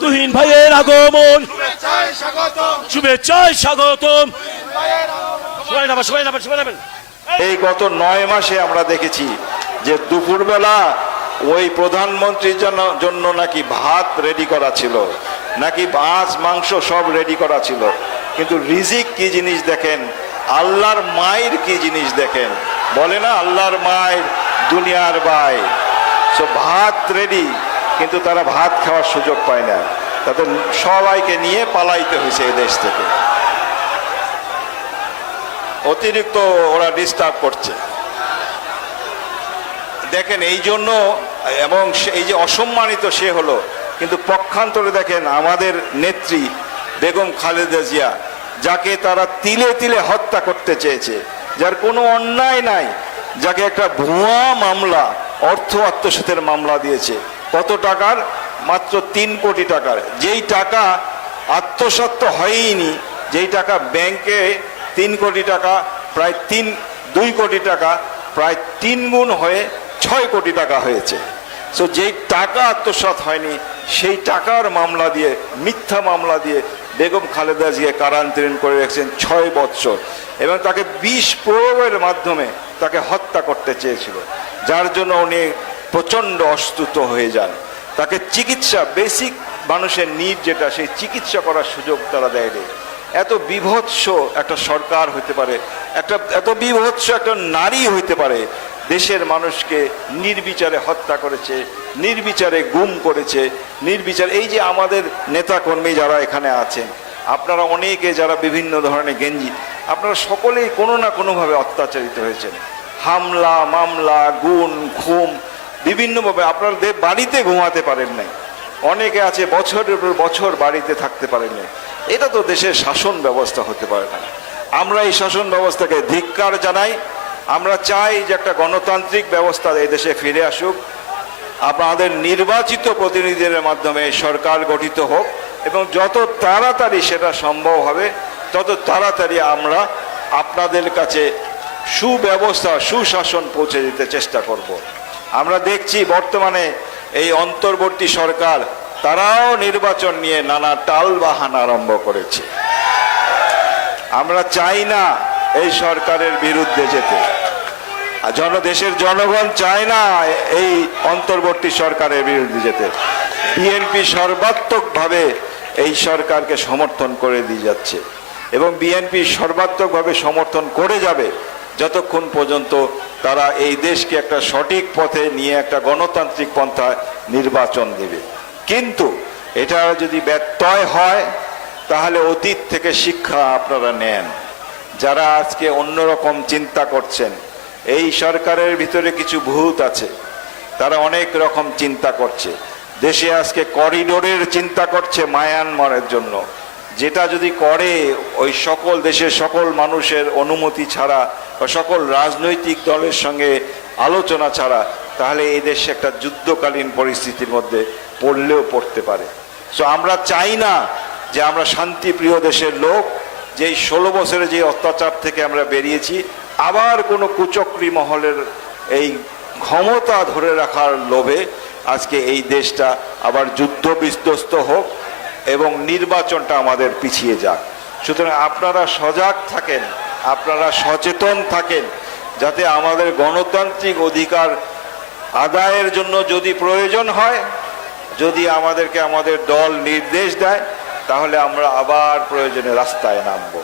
তুহিন ভাইয়ের আগমন, শুভেচ্ছায় স্বাগতম। এই গত 9 মাসে আমরা দেখেছি যে দুপুরবেলা ওই প্রধানমন্ত্রীর জন্য নাকি ভাত রেডি করা ছিল, নাকি মাছ মাংস সব রেডি করা ছিল, কিন্তু রিজিক কি জিনিস দেখেন, আল্লাহর মায়ের কি জিনিস দেখেন। বলে না আল্লাহর মায়ের দুনিয়ার বাই। সো ভাত রেডি, কিন্তু তারা ভাত খাওয়ার সুযোগ পায় না, তাদের সবাইকে নিয়ে পালাইতে হয়েছে এই দেশ থেকে। অতিরিক্ত ওরা ডিস্টার্ব করছে দেখেন এই জন্য, এবং এই যে অসম্মানিত সে হলো, কিন্তু পক্ষান্তরে দেখেন আমাদের নেত্রী বেগম খালেদা জিয়া, যাকে তারা তিলে তিলে হত্যা করতে চেয়েছে, যার কোনো অন্যায় নাই, যাকে একটা ভুয়া মামলা, অর্থ আত্মসাতের মামলা দিয়েছে। কত টাকার? মাত্র 3 কোটি টাকার। যেই টাকা আত্মসাৎ হয়ইনি, যেই টাকা ব্যাংকে 3 কোটি টাকা, প্রায় 2 কোটি টাকা, প্রায় 3 গুণ হয়ে 6 কোটি টাকা হয়েছে। সো যেই টাকা আত্মসাৎ হয়নি, সেই টাকার মামলা দিয়ে, মিথ্যা মামলা দিয়ে বেগম খালেদা জিয়া কারান্তরীণ করে রেখেছেন 6 বৎসর, এবং তাকে বিষ প্রয়োগের মাধ্যমে তাকে হত্যা করতে চেয়েছিল, যার জন্য উনি প্রচণ্ড অসুস্থ হয়ে যান। তাকে চিকিৎসা, বেসিক মানুষের নিড যেটা, সেই চিকিৎসা করার সুযোগ তারা দেয়নি। এত বিভৎস একটা সরকার হইতে পারে, এত বিভৎস একটা নারী হইতে পারে, দেশের মানুষকে নির্বিচারে হত্যা করেছে, নির্বিচারে গুম করেছে, নির্বিচারে। এই যে আমাদের নেতাকর্মী যারা এখানে আছেন, আপনারা অনেকে যারা বিভিন্ন ধরনের গেঞ্জি, আপনারা সকলেই কোনো না কোনোভাবে অত্যাচারিত হয়েছেন। হামলা, মামলা, গুম, খুন, বিভিন্নভাবে আপনারা বাড়িতে ঘুমাতে পারেন নাই, অনেকে আছে বছরের পর বছর বাড়িতে থাকতে পারেন নাই। এটা তো দেশের শাসন ব্যবস্থা হতে পারে না। আমরা এই শাসন ব্যবস্থাকে ধিক্কার জানাই। আমরা চাই যে একটা গণতান্ত্রিক ব্যবস্থা এই দেশে ফিরে আসুক, আপনাদের নির্বাচিত প্রতিনিধিদের মাধ্যমে সরকার গঠিত হোক, এবং যত তাড়াতাড়ি সেটা সম্ভব হবে তত তাড়াতাড়ি আমরা আপনাদের কাছে সুব্যবস্থা, সুশাসন পৌঁছে দিতে চেষ্টা করব। আমরা দেখছি বর্তমানে এই অন্তর্বর্তী সরকার, তারাও নির্বাচন নিয়ে নানা টাল বাহানা আরম্ভ করেছে। আমরা চাই না এই সরকারের বিরুদ্ধে যেতে, আর দেশের জনগণ চায় না এই অন্তর্বর্তী সরকারের বিরুদ্ধে যেতে। বিএনপি সর্বাত্মকভাবে এই সরকারকে সমর্থন করে দিয়ে যাচ্ছে, এবং বিএনপি সর্বাত্মকভাবে সমর্থন করে যাবে যতক্ষণ পর্যন্ত তারা এই দেশকে একটা সঠিক পথে নিয়ে একটা গণতান্ত্রিক পন্থায় নির্বাচন দেবে। কিন্তু এটা যদি ব্যত্যয় হয়, তাহলে অতীত থেকে শিক্ষা আপনারা নেন। যারা আজকে অন্যরকম চিন্তা করছেন, এই সরকারের ভিতরে কিছু ভূত আছে, তারা অনেক রকম চিন্তা করছে। দেশে আজকে করিডোরের চিন্তা করছে মায়ানমারের জন্য, যেটা যদি করে ওই সকল দেশের সকল মানুষের অনুমতি ছাড়া বা সকল রাজনৈতিক দলের সঙ্গে আলোচনা ছাড়া, তাহলে এই দেশে একটা যুদ্ধকালীন পরিস্থিতির মধ্যে পড়লেও পড়তে পারে। সো আমরা চাই না যে আমরা শান্তিপ্রিয় দেশের লোক, যে 16 বছরে যে অত্যাচার থেকে আমরা বেরিয়েছি, আবার কোনো কুচক্রী মহলের এই ক্ষমতা ধরে রাখার লোভে আজকে এই দেশটা আবার যুদ্ধ বিধ্বস্ত হোক এবং নির্বাচনটা আমাদের পিছিয়ে যাক। সুতরাং আপনারা সজাগ থাকেন, আপনারা সচেতন থাকেন, যাতে আমাদের গণতান্ত্রিক অধিকার আদায়ের জন্য যদি প্রয়োজন হয়, যদি আমাদেরকে আমাদের দল নির্দেশ দেয়, তাহলে আমরা আবার প্রয়োজনে রাস্তায় নামবো।